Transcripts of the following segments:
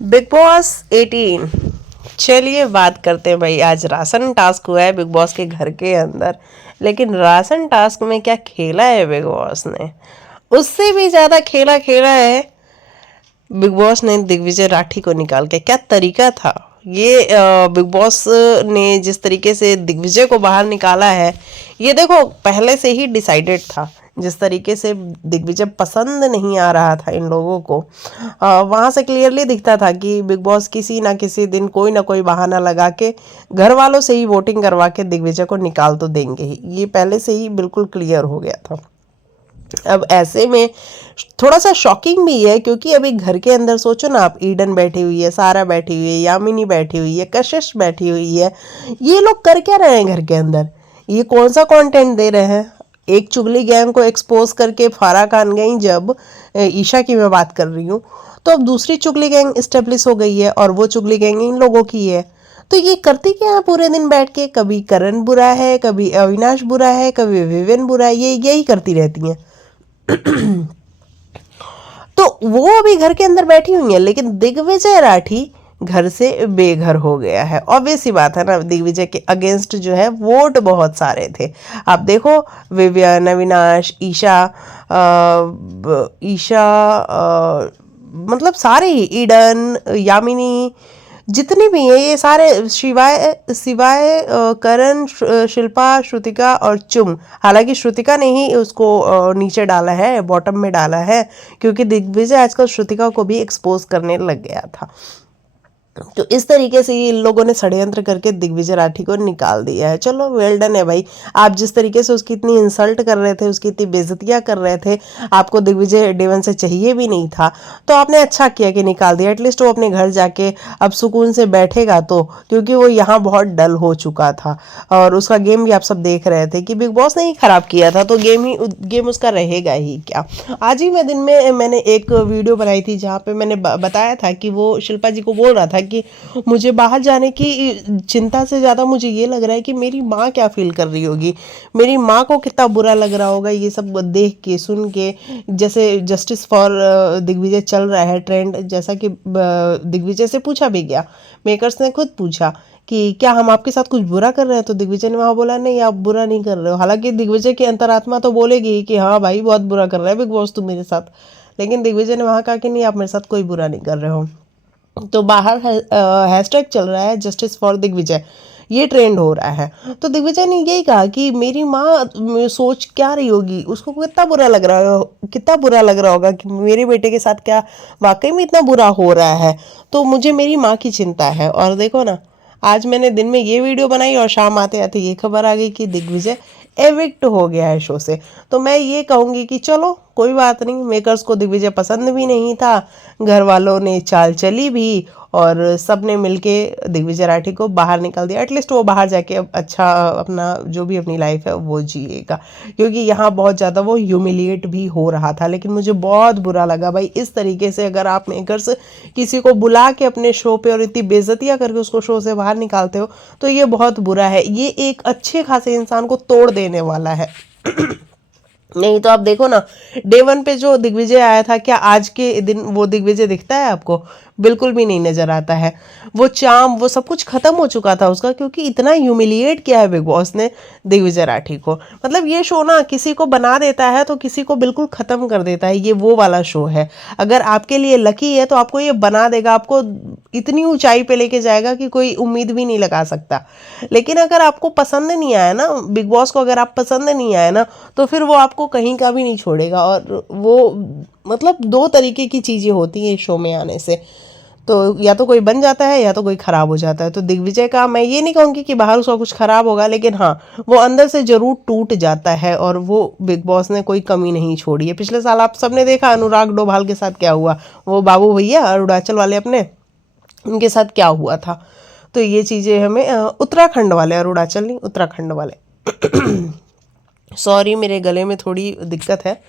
Big boss 18। चलिए बात करते हैं भाई। आज राशन टास्क हुआ है बिग बॉस के घर के अंदर, लेकिन राशन टास्क में क्या खेला है बिग बॉस ने, उससे भी ज्यादा खेला खेला है बिग बॉस ने दिग्विजय राठी को निकाल के। क्या तरीका था ये बिग बॉस ने जिस तरीके से दिग्विजय को बाहर निकाला है, ये देखो पहले से ही डिसाइडेड था। जिस तरीके से दिग्विजय पसंद नहीं आ रहा था इन लोगों को, वहां से क्लियरली दिखता था कि बिग बॉस किसी ना किसी दिन कोई ना कोई बहाना लगा के घर वालों से ही वोटिंग करवा के दिग्विजय को निकाल तो देंगे ही। ये पहले से ही बिल्कुल क्लियर हो गया था। अब ऐसे में थोड़ा सा शॉकिंग भी है, क्योंकि अभी घर के अंदर सोचो ना आप, ईडन बैठी हुई है, सारा बैठी हुई है, यामिनी बैठी हुई है, कशिश बैठी हुई है। ये लोग कर क्या रहे हैं घर के अंदर? ये कौन सा कंटेंट दे रहे हैं? एक चुगली गैंग को एक्सपोज करके फारा खान गई जब, ईशा की मैं बात कर रही हूँ, तो अब दूसरी चुगली गैंग इस्टेब्लिश हो गई है और वो चुगली गैंग इन लोगों की है। तो ये करती क्या है पूरे दिन बैठ के? कभी करण बुरा है, कभी अविनाश बुरा है, कभी विवेन बुरा है, ये यही करती रहती हैं। तो वो अभी घर के अंदर बैठी हुई है, लेकिन दिग्विजय राठी घर से बेघर हो गया है। ऑब्वियस सी बात है ना, दिग्विजय के अगेंस्ट जो है वोट बहुत सारे थे। आप देखो, विवियन, अविनाश, ईशा, ईशा, मतलब सारे ही, ईडन, यामिनी, जितनी भी हैं ये सारे, शिवाय सिवाय करण, शिल्पा, श्रुतिका और चुम। हालांकि श्रुतिका ने ही उसको नीचे डाला है, बॉटम में डाला है, क्योंकि दिग्विजय आजकल श्रुतिका को भी एक्सपोज करने लग गया था। तो इस तरीके से ये इन लोगों ने षड्यंत्र करके दिग्विजय राठी को निकाल दिया है। चलो वेल डन है भाई। आप जिस तरीके से उसकी इतनी इंसल्ट कर रहे थे, उसकी इतनी बेइज्जतियां कर रहे थे, आपको दिग्विजय डेवन से चाहिए भी नहीं था, तो आपने अच्छा किया कि निकाल दिया। एटलीस्ट वो अपने घर जाके अब सुकून से बैठेगा, तो क्योंकि वो यहाँ बहुत डल हो चुका था। और उसका गेम भी आप सब देख रहे थे कि बिग बॉस ने ही खराब किया था, तो गेम उसका रहेगा ही क्या। आज ही मैं दिन में मैंने एक वीडियो बनाई थी जहाँ पे मैंने बताया था कि वो शिल्पा जी को बोल रहा था कि मुझे बाहर जाने की चिंता से ज़्यादा मुझे ये लग रहा है कि मेरी माँ क्या फील कर रही होगी, मेरी माँ को कितना बुरा लग रहा होगा ये सब देख के, सुन के। जैसे जस्टिस फॉर दिग्विजय चल रहा है ट्रेंड, जैसा कि दिग्विजय से पूछा भी गया, मेकर्स ने खुद पूछा कि क्या हम आपके साथ कुछ बुरा कर रहे हैं, तो दिग्विजय ने वहाँ बोला नहीं, आप बुरा नहीं कर रहे हो। हालांकि दिग्विजय की अंतरात्मा तो बोलेगी कि हाँ भाई बहुत बुरा कर रहा है बिग बॉस तू मेरे साथ, लेकिन दिग्विजय ने वहाँ कहा कि नहीं, आप मेरे साथ कोई बुरा नहीं कर रहे हो। तो बाहर हैशटैग चल रहा है जस्टिस फॉर दिग्विजय, ये ट्रेंड हो रहा है। तो दिग्विजय ने यही कहा कि मेरी माँ सोच क्या रही होगी, उसको कितना बुरा लग रहा है, कितना बुरा लग रहा होगा कि मेरे बेटे के साथ क्या वाकई में इतना बुरा हो रहा है। तो मुझे मेरी माँ की चिंता है। और देखो ना, आज मैंने दिन में ये वीडियो बनाई और शाम आते आते ये खबर आ गई कि दिग्विजय एविक्ट हो गया है शो से। तो मैं ये कहूँगी कि चलो कोई बात नहीं, मेकर्स को दिग्विजय पसंद भी नहीं था, घर वालों ने चाल चली भी, और सब ने मिलके दिग्विजय राठी को बाहर निकाल दिया। एटलीस्ट वो बाहर जाके अब अच्छा अपना जो भी अपनी लाइफ है वो जिएगा, क्योंकि यहाँ बहुत ज़्यादा वो ह्यूमिलिएट भी हो रहा था। लेकिन मुझे बहुत बुरा लगा भाई, इस तरीके से अगर आप मेकर्स किसी को बुला के अपने शो पे और इतनी बेइज्जतियाँ करके उसको शो से बाहर निकालते हो, तो ये बहुत बुरा है। ये एक अच्छे खासे इंसान को तोड़ देने वाला है। नहीं तो आप देखो ना, डे वन पे जो दिग्विजय आया था, क्या आज के दिन वो दिग्विजय दिखता है आपको? बिल्कुल भी नहीं नजर आता है। वो चार्म, वो सब कुछ खत्म हो चुका था उसका, क्योंकि इतना ह्यूमिलिएट किया है बिग बॉस ने दिग्विजय राठी को। मतलब ये शो ना किसी को बना देता है तो किसी को बिल्कुल खत्म कर देता है। ये वो वाला शो है, अगर आपके लिए लकी है तो आपको ये बना देगा, आपको इतनी ऊंचाई पे लेके जाएगा कि कोई उम्मीद भी नहीं लगा सकता। लेकिन अगर आपको पसंद नहीं आया ना बिग बॉस को, अगर आप पसंद नहीं आया ना, तो फिर वो आपको कहीं का भी नहीं छोड़ेगा। और वो मतलब दो तरीके की चीज़ें होती हैं शो में आने से, तो या तो कोई बन जाता है या तो कोई ख़राब हो जाता है। तो दिग्विजय का मैं ये नहीं कहूँगी कि बाहर उसका कुछ ख़राब होगा, लेकिन हाँ, वो अंदर से ज़रूर टूट जाता है, और वो बिग बॉस ने कोई कमी नहीं छोड़ी है। पिछले साल आप सबने देखा अनुराग डोभाल के साथ क्या हुआ, वो बाबू भैया अरुणाचल वाले अपने, उनके साथ क्या हुआ था। तो ये चीज़ें हमें उत्तराखंड वाले, अरुणाचल नहीं, उत्तराखंड वाले सॉरी, मेरे गले में थोड़ी दिक्कत है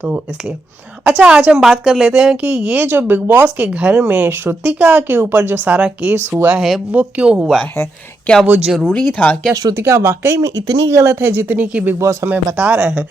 तो इसलिए। अच्छा, आज हम बात कर लेते हैं कि ये जो बिग बॉस के घर में श्रुतिका के ऊपर जो सारा केस हुआ है वो क्यों हुआ है, क्या वो जरूरी था? क्या श्रुतिका वाकई में इतनी गलत है जितनी कि बिग बॉस हमें बता रहे हैं?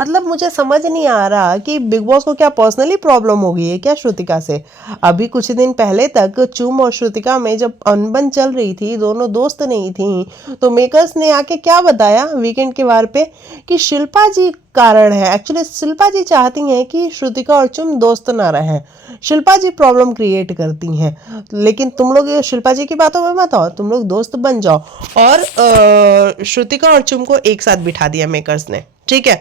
मतलब मुझे समझ नहीं आ रहा कि बिग बॉस को क्या पर्सनली प्रॉब्लम हो गई है क्या श्रुतिका से। अभी कुछ दिन पहले तक चुम और श्रुतिका में जब अनबन चल रही थी, दोनों दोस्त नहीं थी, तो मेकर्स ने आके क्या बताया वीकेंड के वार पे कि शिल्पा जी कारण है। एक्चुअली शिल्पा जी चाहती हैं कि श्रुतिका और चुम दोस्त ना रहें, शिल्पा जी प्रॉब्लम क्रिएट करती हैं, लेकिन तुम लोग शिल्पा जी की बातों में मत आओ, तुम लोग दोस्त बन जाओ। और श्रुतिका और चुम को एक साथ बिठा दिया मेकर्स ने, ठीक है।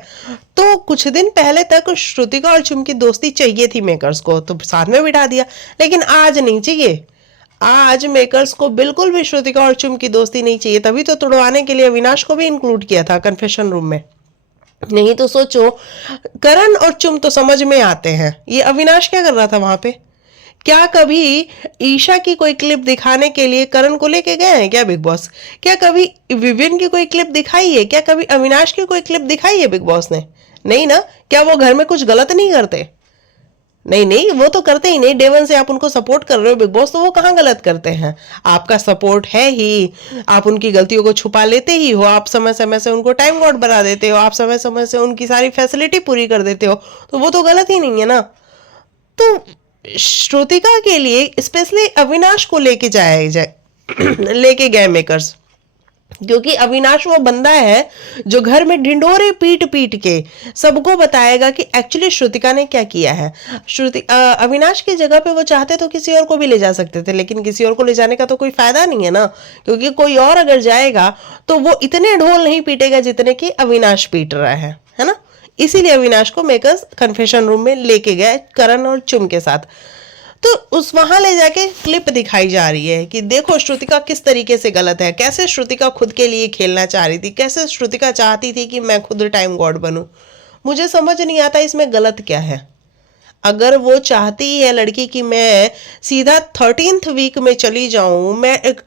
तो कुछ दिन पहले तक श्रुतिका और चुम की दोस्ती चाहिए थी मेकर्स को, तो साथ में बिठा दिया, लेकिन आज नहीं चाहिए। आज मेकर्स को बिल्कुल भी श्रुतिका और चुम की दोस्ती नहीं चाहिए, तभी तो तुड़वाने के लिए अविनाश को भी इंक्लूड किया था कन्फेशन रूम में। नहीं तो सोचो, करण और चुम तो समझ में आते हैं, ये अविनाश क्या कर रहा था वहां पे? क्या कभी ईशा की कोई क्लिप दिखाने के लिए करण को लेके गए हैं क्या बिग बॉस? क्या कभी विवियन की कोई क्लिप दिखाई है? क्या कभी अविनाश की कोई क्लिप दिखाई है बिग बॉस ने? नहीं ना। क्या वो घर में कुछ गलत नहीं करते? नहीं नहीं, वो तो करते ही नहीं। डे वन से आप उनको सपोर्ट कर रहे हो बिग बॉस, तो वो कहाँ गलत करते हैं? आपका सपोर्ट है ही, आप उनकी गलतियों को छुपा लेते ही हो, आप समय समय से उनको टाइम गॉड बना देते हो, आप समय समय से उनकी सारी फैसिलिटी पूरी कर देते हो, तो वो तो गलत ही नहीं है ना। तो श्रुतिका के लिए स्पेशली अविनाश को लेके जाए जाए लेके गए मेकर्स, क्योंकि अविनाश वो बंदा है जो घर में ढिंढोरे पीट पीट के सबको बताएगा कि एक्चुअली श्रुतिका ने क्या किया है। अविनाश की जगह पे वो चाहते तो किसी और को भी ले जा सकते थे, लेकिन किसी और को ले जाने का तो कोई फायदा नहीं है ना, क्योंकि कोई और अगर जाएगा तो वो इतने ढोल नहीं पीटेगा जितने कि अविनाश पीट रहा है ना। इसीलिए अविनाश को मेकर्स कन्फेशन रूम में लेके गए करण और चुम के साथ। तो उस वहां ले जाके क्लिप दिखाई जा रही है कि देखो श्रुतिका किस तरीके से गलत है, कैसे श्रुतिका खुद के लिए खेलना चाह रही थी, कैसे श्रुतिका चाहती थी कि मैं खुद टाइम गॉड बनूं। मुझे समझ नहीं आता इसमें गलत क्या है। अगर वो चाहती है लड़की कि मैं सीधा 13th वीक में चली जाऊं, मैं एक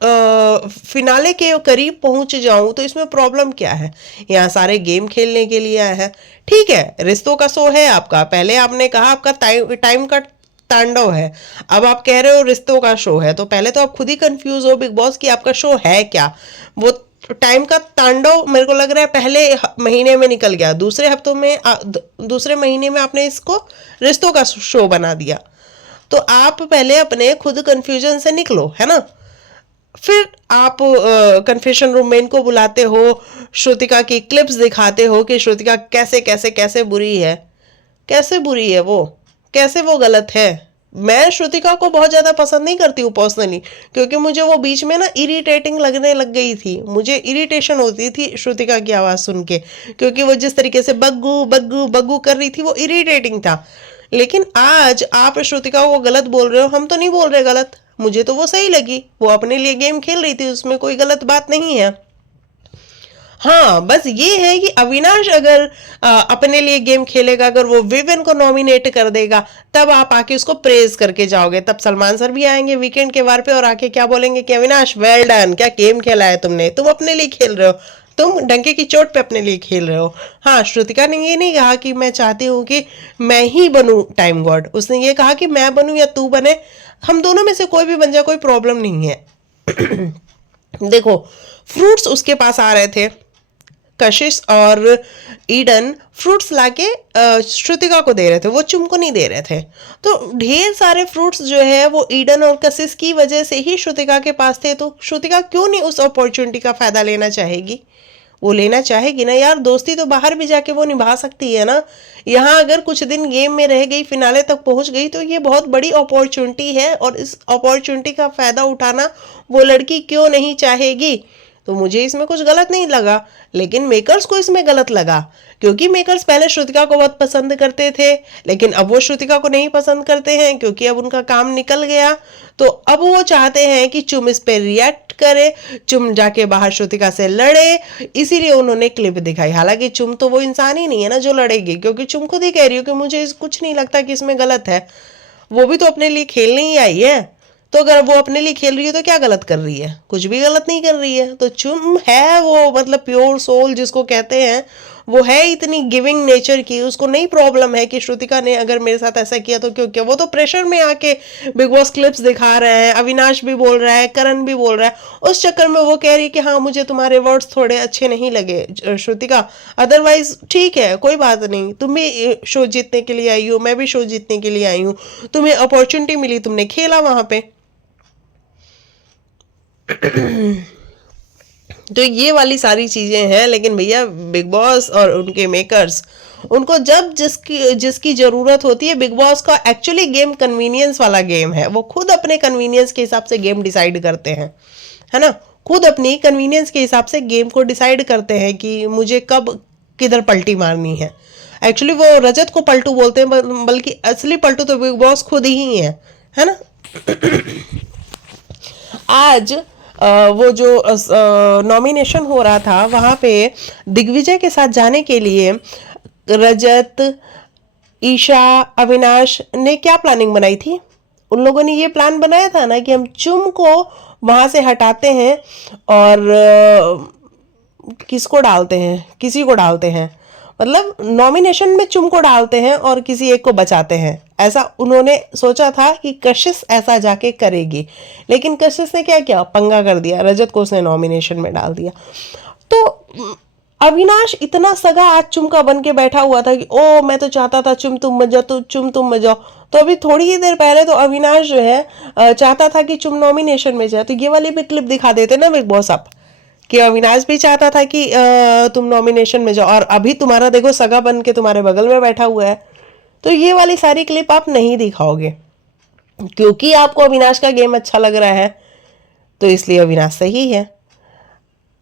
फिनाले के करीब पहुंच जाऊं, तो इसमें प्रॉब्लम क्या है? यहाँ सारे गेम खेलने के लिए आया है, ठीक है। रिश्तों का शो है आपका, पहले आपने कहा आपका टाइम का तांडव है, अब आप कह रहे हो रिश्तों का शो है, तो पहले तो आप खुद ही कंफ्यूज हो बिग बॉस कि आपका शो है क्या। वो टाइम का तांडव मेरे को लग रहा है पहले महीने में निकल गया, दूसरे हफ्तों में दूसरे महीने में आपने इसको रिश्तों का शो बना दिया। तो आप पहले अपने खुद कंफ्यूजन से निकलो, है ना। फिर आप कन्फेशन रूम में इनको बुलाते हो, श्रुतिका की क्लिप्स दिखाते हो कि श्रुतिका कैसे कैसे कैसे बुरी है। कैसे बुरी है वो, कैसे वो गलत है? मैं श्रुतिका को बहुत ज्यादा पसंद नहीं करती हूँ पर्सनली, क्योंकि मुझे वो बीच में ना इरिटेटिंग लगने लग गई थी। मुझे इरिटेशन होती थी श्रुतिका की आवाज सुन के, क्योंकि वो जिस तरीके से बग्गू बग्गू बग्गू कर रही थी वो इरिटेटिंग था। लेकिन आज आप श्रुतिका को गलत बोल रहे हो, हम तो नहीं बोल रहे गलत, मुझे तो वो सही लगी, वो अपने लिए गेम खेल रही थी, उसमें कोई गलत बात नहीं है। हाँ, बस ये है कि अविनाश अगर अपने लिए गेम खेलेगा, अगर वो विविन को नॉमिनेट कर देगा, तब आप आके उसको प्रेज करके जाओगे। तब सलमान सर भी आएंगे वीकेंड के वार पे और आके क्या बोलेंगे कि अविनाश वेल डन, क्या गेम खेला है तुमने, तुम अपने लिए खेल रहे हो, तुम डंके की चोट पे अपने लिए खेल रहे हो। हाँ, श्रुतिका ने ये नहीं कहा कि मैं चाहती हूँ कि मैं ही बनूं टाइम गॉड, उसने ये कहा कि मैं बनूं या तू बने, हम दोनों में से कोई भी बन जाए, कोई प्रॉब्लम नहीं है। देखो, फ्रूट्स उसके पास आ रहे थे, कशिश और ईडन फ्रूट्स लाके श्रुतिका को दे रहे थे, वो चुम को नहीं दे रहे थे। तो ढेर सारे फ्रूट्स जो है वो ईडन और कशिश की वजह से ही श्रुतिका के पास थे, तो श्रुतिका क्यों नहीं उस अपॉर्चुनिटी का फायदा लेना चाहेगी? वो लेना चाहेगी ना यार, दोस्ती तो बाहर भी जाके वो निभा सकती है ना। यहाँ अगर कुछ दिन गेम में रह गई, फिनाले तक पहुंच गई, तो ये बहुत बड़ी अपॉर्चुनिटी है, और इस अपॉर्चुनिटी का फायदा उठाना वो लड़की क्यों नहीं चाहेगी? तो मुझे इसमें कुछ गलत नहीं लगा, लेकिन मेकर्स को इसमें गलत लगा, क्योंकि मेकर्स पहले श्रुतिका को बहुत पसंद करते थे, लेकिन अब वो श्रुतिका को नहीं पसंद करते हैं, क्योंकि अब उनका काम निकल गया। तो अब वो चाहते हैं कि चुम इस पे रिएक्ट करे, चुम जाके बाहर श्रुतिका से लड़े, इसीलिए उन्होंने क्लिप दिखाई। हालांकि चुम तो वो इंसान ही नहीं है ना जो लड़ेगी, क्योंकि चुम खुद ही कह रही हो कि मुझे कुछ नहीं लगता कि इसमें गलत है, वो भी तो अपने लिए खेलने ही आई है। तो अगर वो अपने लिए खेल रही है तो क्या गलत कर रही है? कुछ भी गलत नहीं कर रही है। तो चुम है वो, मतलब प्योर सोल जिसको कहते हैं, वो है इतनी गिविंग नेचर की, उसको नहीं प्रॉब्लम है कि श्रुतिका ने अगर मेरे साथ ऐसा किया तो क्यों किया। वो तो प्रेशर में आके बिग बॉस क्लिप्स दिखा रहे हैं, अविनाश भी बोल रहा है, करण भी बोल रहा है, उस चक्कर में वो कह रही कि हाँ मुझे तुम्हारे वर्ड्स थोड़े अच्छे नहीं लगे श्रुतिका, अदरवाइज ठीक है कोई बात नहीं, तुम भी शो जीतने के लिए आई हो, मैं भी शो जीतने के लिए आई हूँ, तुम्हें अपॉर्चुनिटी मिली, तुमने खेला वहां पे। तो ये वाली सारी चीजें हैं। लेकिन भैया बिग बॉस और उनके मेकर्स, उनको जब जिसकी जिसकी जरूरत होती है, बिग बॉस का एक्चुअली गेम कन्वीनियंस वाला गेम है, वो खुद अपने कन्वीनियंस के हिसाब से गेम डिसाइड करते हैं, है ना, खुद अपनी कन्वीनियंस के हिसाब से गेम को डिसाइड करते हैं कि मुझे कब किधर पलटी मारनी है। एक्चुअली वो रजत को पलटू बोलते हैं, बल्कि असली पलटू तो बिग बॉस खुद ही है ना। आज वो जो नॉमिनेशन हो रहा था वहां पे दिग्विजय के साथ जाने के लिए रजत, ईशा, अविनाश ने क्या प्लानिंग बनाई थी? उन लोगों ने ये प्लान बनाया था ना कि हम चुम को वहां से हटाते हैं और किसको डालते हैं, किसी को डालते हैं, मतलब नॉमिनेशन में चुम को डालते हैं और किसी एक को बचाते हैं। ऐसा उन्होंने सोचा था कि कशिश ऐसा जाके करेगी, लेकिन कशिश ने क्या किया, पंगा कर दिया, रजत को उसने नॉमिनेशन में डाल दिया। तो अविनाश इतना सगा आज चुम का बन के बैठा हुआ था कि ओ मैं तो चाहता था चुम तुम मत जाओ, तो चुम तुम मत जाओ। तो अभी थोड़ी ही देर पहले तो अविनाश जो है चाहता था कि चुम नॉमिनेशन में जाए। तो ये वाली भी क्लिप दिखा देते ना बिग बॉस आप, कि अविनाश भी चाहता था कि तुम नॉमिनेशन में जाओ, और अभी तुम्हारा देखो सगा बन के तुम्हारे बगल में बैठा हुआ है। तो ये वाली सारी क्लिप आप नहीं दिखाओगे, क्योंकि आपको अविनाश का गेम अच्छा लग रहा है, तो इसलिए अविनाश सही है।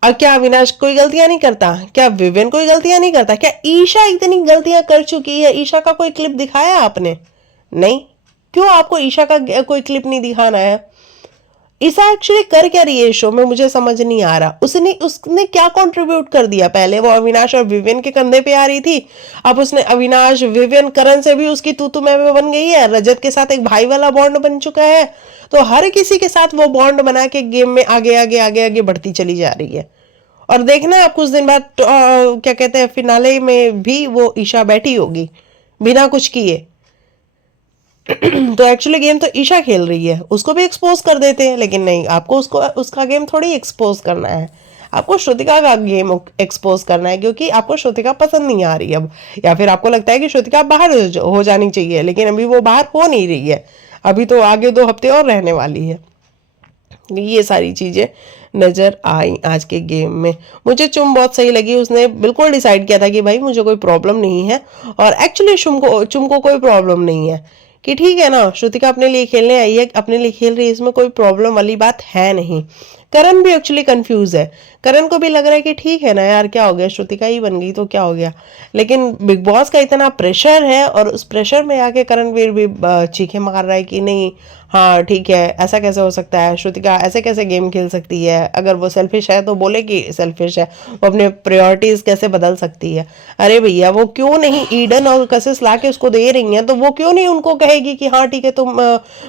अब क्या अविनाश कोई गलतियां नहीं करता? क्या विवेन कोई गलतियां नहीं करता? क्या ईशा इतनी गलतियां कर चुकी है? ईशा का कोई क्लिप दिखाया आपने? नहीं। क्यों आपको ईशा का कोई क्लिप नहीं दिखाना है? ईशा एक्चुअली कर क्या रही है शो में, मुझे समझ नहीं आ रहा। उसने क्या कंट्रीब्यूट कर दिया? पहले वो अविनाश और विवियन के कंधे पे आ रही थी, अब उसने अविनाश, विवियन, करण से भी उसकी तू मैं बन गई है, रजत के साथ एक भाई वाला बॉन्ड बन चुका है। तो हर किसी के साथ वो बॉन्ड बना के गेम में आगे आगे आगे आगे बढ़ती चली जा रही है। और देखना आप कुछ दिन बाद क्या कहते हैं, फिनाले में भी वो ईशा बैठी होगी बिना कुछ किए। तो एक्चुअली गेम तो ईशा खेल रही है, उसको भी एक्सपोज कर देते हैं। लेकिन नहीं, आपको उसको उसका गेम थोड़ी एक्सपोज करना है, आपको श्रुतिका का गेम एक्सपोज करना है, क्योंकि आपको श्रुतिका पसंद नहीं आ रही अब, या फिर आपको लगता है कि श्रुतिका बाहर हो जानी चाहिए, लेकिन अभी वो बाहर हो नहीं रही है, अभी तो आगे 2 हफ्ते और रहने वाली है। ये सारी चीजें नजर आई आज के गेम में। मुझे चुम बहुत सही लगी, उसने बिल्कुल डिसाइड किया था कि भाई मुझे कोई प्रॉब्लम नहीं है, और एक्चुअली चुम को कोई प्रॉब्लम नहीं है कि ठीक है ना, श्रुतिका अपने लिए खेलने आई है, अपने लिए खेल रही है, इसमें कोई प्रॉब्लम वाली बात है नहीं। करण भी एक्चुअली कंफ्यूज है, करण को भी लग रहा है कि ठीक है ना यार, क्या हो गया, श्रुतिका ही बन गई तो क्या हो गया। लेकिन बिग बॉस का इतना प्रेशर है, और उस प्रेशर में आके करणवीर भी चीखे मार रहा है कि नहीं, हाँ ठीक है, ऐसा कैसे हो सकता है, श्रुतिका ऐसे कैसे गेम खेल सकती है, अगर वो सेल्फिश है तो बोले कि सेल्फिश है, वो अपने प्रायोरिटीज कैसे बदल सकती है। अरे भैया, वो क्यों नहीं ईडन और कशिश ला के उसको दे रही हैं, तो वो क्यों नहीं उनको कहेगी कि हाँ ठीक है, तुम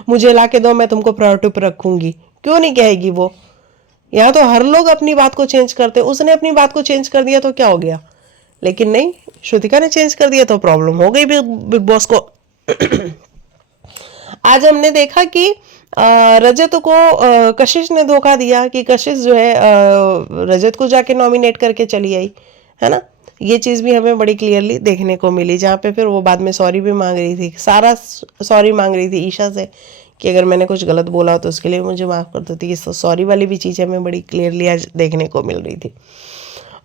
मुझे ला के दो, मैं तुमको प्रायोरिटी पर रखूंगी, क्यों नहीं कहेगी वो? यहाँ तो हर लोग अपनी बात को चेंज करते, उसने अपनी बात को चेंज कर दिया तो क्या हो गया, लेकिन नहीं, श्रुतिका ने चेंज कर दिया तो प्रॉब्लम हो गई बिग बॉस को। आज हमने देखा कि रजत को कशिश ने धोखा दिया, कि कशिश जो है रजत को जाके नॉमिनेट करके चली आई, है ना। ये चीज़ भी हमें बड़ी क्लियरली देखने को मिली, जहाँ पे फिर वो बाद में सॉरी भी मांग रही थी, सारा सॉरी मांग रही थी ईशा से कि अगर मैंने कुछ गलत बोला तो उसके लिए मुझे माफ़ कर देती। कि सॉरी वाली भी चीज़ हमें बड़ी क्लियरली आज देखने को मिल रही थी।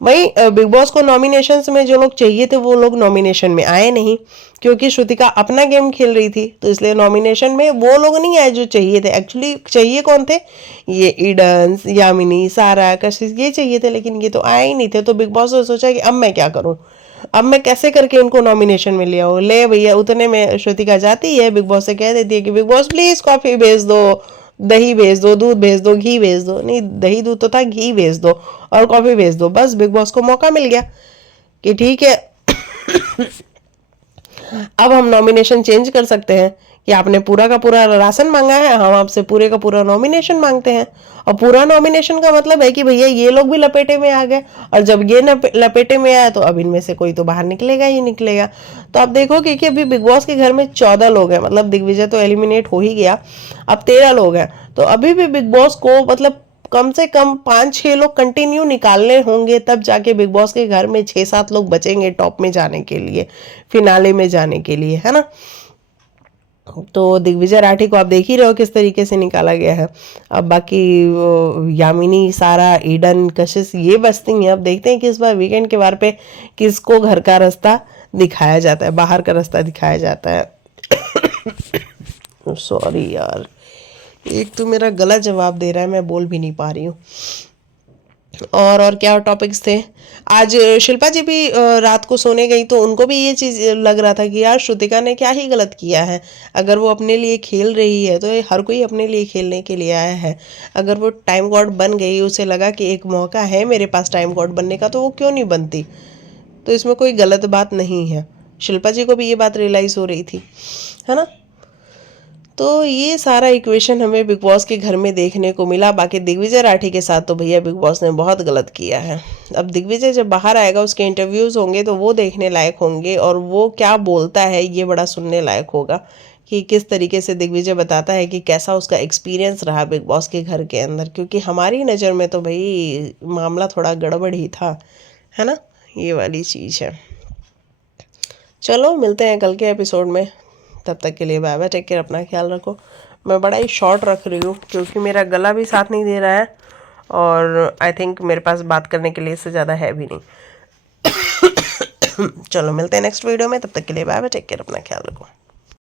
वहीं बिग बॉस को नॉमिनेशंस में जो लोग चाहिए थे वो लोग नॉमिनेशन में आए नहीं, क्योंकि श्रुतिका अपना गेम खेल रही थी, तो इसलिए नॉमिनेशन में वो लोग नहीं आए जो चाहिए थे। एक्चुअली चाहिए कौन थे? ये ईडन, यामिनी, सारा, कशिश, ये चाहिए थे, लेकिन ये तो आए ही नहीं थे। तो बिग बॉस ने सोचा कि अब मैं क्या करूं, अब मैं कैसे करके इनको नॉमिनेशन में ले आऊं। ले भैया, उतने में श्रुतिका जाती है, बिग बॉस से कह देती है कि बिग बॉस प्लीज कॉफी भेज दो, दही भेज दो, दूध भेज दो, घी भेज दो, नहीं दही दूध तो था, घी भेज दो और कॉफी भेज दो। बस बिग बॉस को मौका मिल गया कि ठीक है, अब हम नॉमिनेशन चेंज कर सकते हैं कि आपने पूरा का पूरा राशन मांगा है, हम आपसे पूरे का पूरा नॉमिनेशन मांगते हैं। और पूरा नॉमिनेशन का मतलब है कि भैया ये लोग भी लपेटे में आ गए, और जब ये लपेटे में आया तो अब इनमें से कोई तो बाहर निकलेगा ही निकलेगा। तो आप देखोगे कि अभी बिग बॉस के घर में 14 लोग हैं, मतलब दिग्विजय तो एलिमिनेट हो ही गया, अब 13 लोग हैं। तो अभी भी बिग बॉस को मतलब कम से कम 5-6 लोग कंटिन्यू निकालने होंगे, तब जाके बिग बॉस के घर में 6-7 लोग बचेंगे टॉप में जाने के लिए, फिनाले में जाने के लिए, है ना। तो दिग्विजय राठी को आप देख ही रहे हो किस तरीके से निकाला गया है। अब बाकी यामिनी, सारा, ईडन, कशिश ये बचती हैं। अब देखते हैं कि इस बार वीकेंड के बार पे किसको घर का रास्ता दिखाया जाता है, बाहर का रास्ता दिखाया जाता है। सॉरी यार, एक तो मेरा गला जवाब दे रहा है, मैं बोल भी नहीं पा रही हूँ। और क्या टॉपिक्स थे आज। शिल्पा जी भी रात को सोने गई तो उनको भी ये चीज़ लग रहा था कि यार श्रुतिका ने क्या ही गलत किया है। अगर वो अपने लिए खेल रही है तो हर कोई अपने लिए खेलने के लिए आया है। अगर वो टाइम गॉड बन गई, उसे लगा कि एक मौका है मेरे पास टाइम गॉड बनने का, तो वो क्यों नहीं बनती। तो इसमें कोई गलत बात नहीं है। शिल्पा जी को भी ये बात रियलाइज़ हो रही थी, है ना। तो ये सारा इक्वेशन हमें बिग बॉस के घर में देखने को मिला। बाकी दिग्विजय राठी के साथ तो भैया बिग बॉस ने बहुत गलत किया है। अब दिग्विजय जब बाहर आएगा, उसके इंटरव्यूज़ होंगे तो वो देखने लायक होंगे, और वो क्या बोलता है ये बड़ा सुनने लायक होगा कि किस तरीके से दिग्विजय बताता है कि कैसा उसका एक्सपीरियंस रहा बिग बॉस के घर के अंदर। क्योंकि हमारी नज़र में तो भाई मामला थोड़ा गड़बड़ ही था, है ना, ये वाली चीज़ है। चलो मिलते हैं कल के एपिसोड में, तब तक के लिए बाय बाय, टेक केयर, अपना ख्याल रखो। मैं बड़ा ही शॉर्ट रख रही हूँ क्योंकि मेरा गला भी साथ नहीं दे रहा है, और आई थिंक मेरे पास बात करने के लिए इससे ज़्यादा है भी नहीं। चलो मिलते हैं नेक्स्ट वीडियो में, तब तक के लिए बाय बाय, टेक केयर, अपना ख्याल रखो।